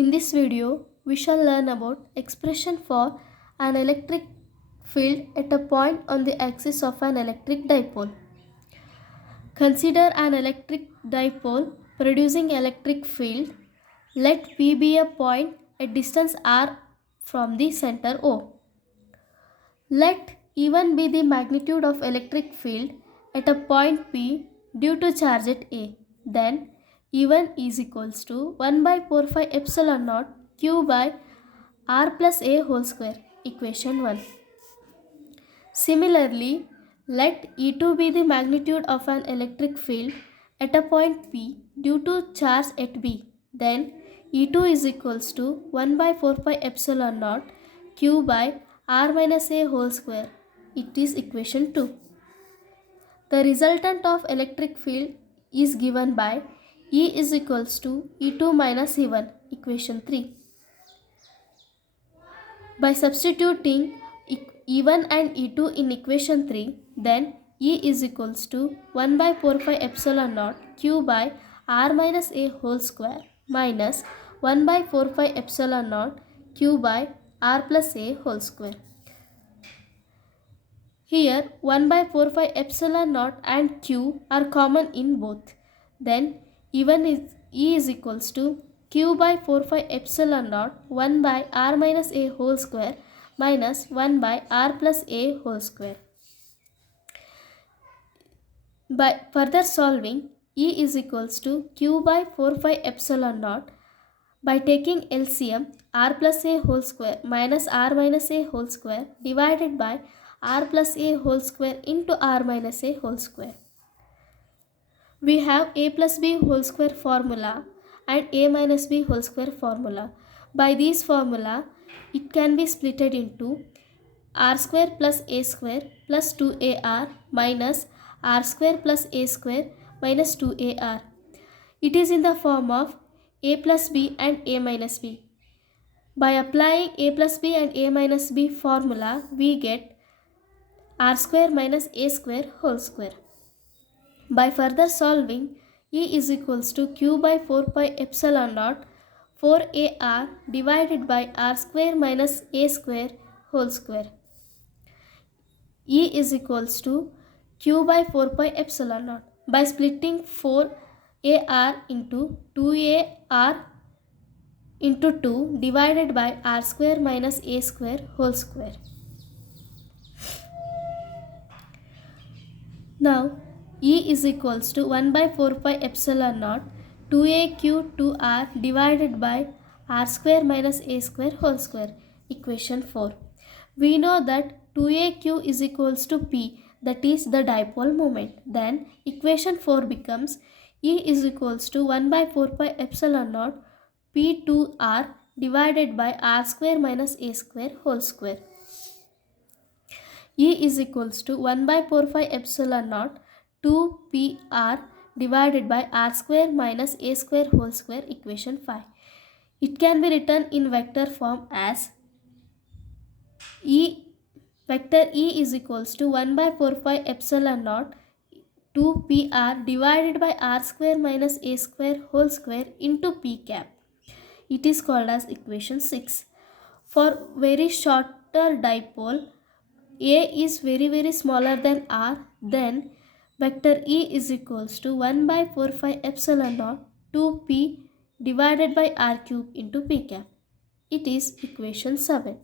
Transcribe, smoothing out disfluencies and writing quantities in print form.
In this video, we shall learn about expression for an electric field at a point on the axis of an electric dipole. Consider an electric dipole producing electric field. Let P be a point at distance r from the center O. Let E1 be the magnitude of electric field at a point P due to charge at A. Then E1 is equals to 1 by 4 pi epsilon naught Q by R plus A whole square, equation 1. Similarly, let E2 be the magnitude of an electric field at a point P due to charge at B. Then E2 is equals to 1 by 4 pi epsilon naught Q by R minus A whole square. It is equation 2. The resultant of electric field is given by E is equals to E2 minus E1, equation 3. By substituting E1 and E2 in equation 3, then E is equals to 1 by 4 pi epsilon naught Q by R minus A whole square minus 1 by 4 pi epsilon naught Q by R plus A whole square. Here 1 by 4 pi epsilon naught and Q are common in both. Then E is equals to Q by 4 pi epsilon naught 1 by R minus A whole square minus 1 by R plus A whole square. By further solving, E is equals to Q by 4 pi epsilon naught. By taking LCM, R plus A whole square minus R minus A whole square divided by R plus A whole square into R minus A whole square. We have A plus B whole square formula and A minus B whole square formula. By these formula, it can be splitted into R square plus A square plus 2AR minus R square plus A square minus 2AR. It is in the form of A plus B and A minus B. By applying A plus B and A minus B formula, we get R square minus A square whole square. By further solving, E is equals to Q by 4 pi epsilon naught 4AR divided by R square minus A square whole square. E is equals to Q by 4 pi epsilon naught. By splitting 4AR into 2AR into 2 divided by R square minus A square whole square. Now E is equals to 1 by 4 pi epsilon naught 2AQ 2R divided by R square minus A square whole square, equation 4. We know that 2AQ is equals to P, that is the dipole moment. Then equation 4 becomes E is equals to 1 by 4 pi epsilon naught P2R divided by R square minus A square whole square. E is equals to 1 by 4 pi epsilon naught 2PR divided by R square minus A square whole square, equation 5. It can be written in vector form as vector E is equals to 1 by 4 pi epsilon naught 2PR divided by R square minus A square whole square into P cap. It is called as equation 6. For very shorter dipole, A is very smaller than R, then vector E is equals to 1 by 4 pi epsilon naught 2P divided by R cube into P cap. It is equation 7.